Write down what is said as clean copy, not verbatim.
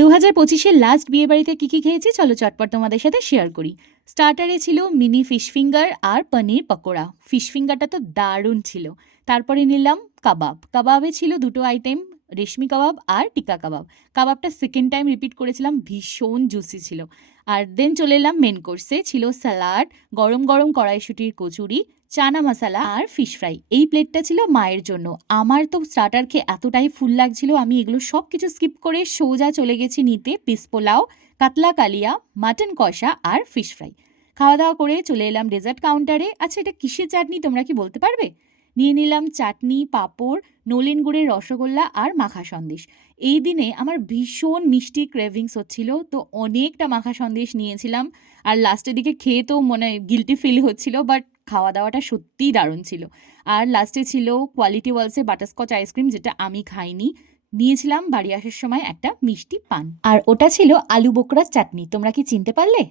2025-এর last বিয়েবাড়িতে কী খেয়েছি চলো চটপট তোমাদের সাথে শেয়ার করি। স্টার্টারে ছিল মিনি ফিশ ফিঙ্গার আর পনির পকোড়া। ফিশ ফিঙ্গারটা তো দারুণ ছিল। তারপরে নিলাম কাবাবে ছিল দুটো আইটেম, রেশমি কাবাব আর টিক্কা কাবাব। কাবাবটা সেকেন্ড টাইম রিপিট করেছিলাম, ভীষণ জুসি ছিল। আর দেন চলে এলাম মেন কোর্সে, ছিল স্যালাড, গরম গরম কড়াইশুঁটির কচুরি, চানা মশলা আর ফিশ ফ্রাই। এই প্লেটটা ছিল মায়ের জন্য। আমার তো স্টার্টার খেয়ে এতটাই ফুল লাগছিল, আমি এগুলো সব কিছু স্কিপ করে সোজা চলে গেছি নিতে পিস পোলাও, কাতলা কালিয়া, মাটন কষা আর ফিশ ফ্রাই। খাওয়া দাওয়া করে চলে এলাম ডেজার্ট কাউন্টারে। আচ্ছা, এটা কিসের চাটনি তোমরা কি বলতে পারবে? নিয়ে নিলাম চাটনি, পাঁপড়, নলেন গুড়ের রসগোল্লা আর মাখা সন্দেশ। এই দিনে আমার ভীষণ মিষ্টি ক্রেভিংস হচ্ছিল, তো অনেকটা মাখা সন্দেশ নিয়েছিলাম। আর লাস্টের দিকে খেয়ে তো মনে গিল্টি ফিল হচ্ছিল, বাট খাওয়া দাওয়াটা সত্যিই দারুণ ছিল। আর লাস্টে ছিল কোয়ালিটি ওয়ালসের বাটারস্কচ আইসক্রিম, যেটা আমি খাইনি। নিয়েছিলাম বাড়ি আসার সময় একটা মিষ্টি পান, আর ওটা ছিল আলু বোকরার চাটনি। তোমরা কি চিনতে পারলে?